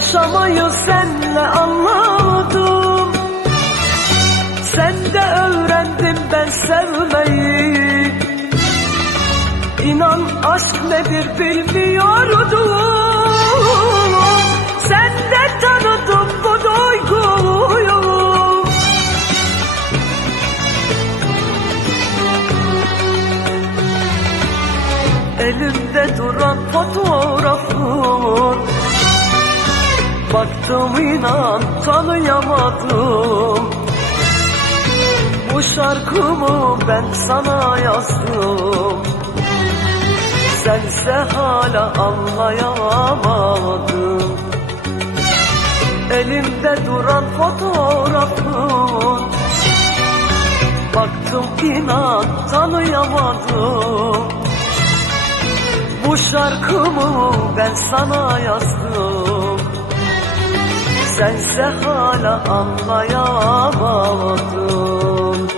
Yaşamayı senle anladım, sende öğrendim ben sevmeyi. İnan aşk nedir bilmiyordum, sende tanıdım bu duyguyu. Elimde duran fotoğrafın, baktım inan tanıyamadım. Bu şarkımı ben sana yazdım, sense hala anlayamadın. Elimde duran fotoğrafın, baktım inan tanıyamadım. Bu şarkımı ben sana yazdım, sense hala anlayamadın.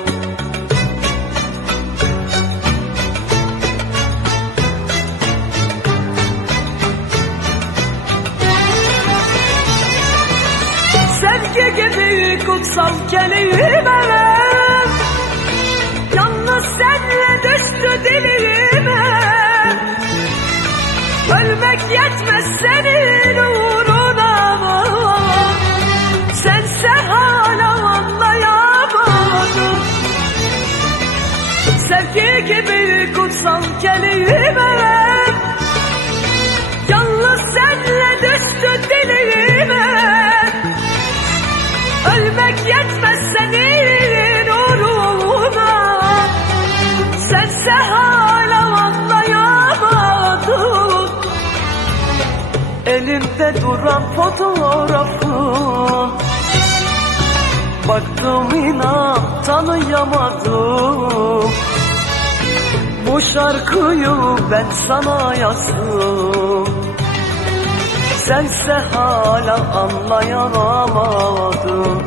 Sevgi gibi kutsal kelime, yalnız senle düştü dilime. Ölmek yetmez senin uğruna, sense hala anlayamadın. Sevgi gibi kutsal kelime, yalnız senle düştü dilime. Ölmek yetmez senin uğruna, sense hala anlayamadın. Elimde duran fotoğrafın, baktım inan tanıyamadım. Bu şarkıyı ben sana yazdım, sense hala anlayamadım.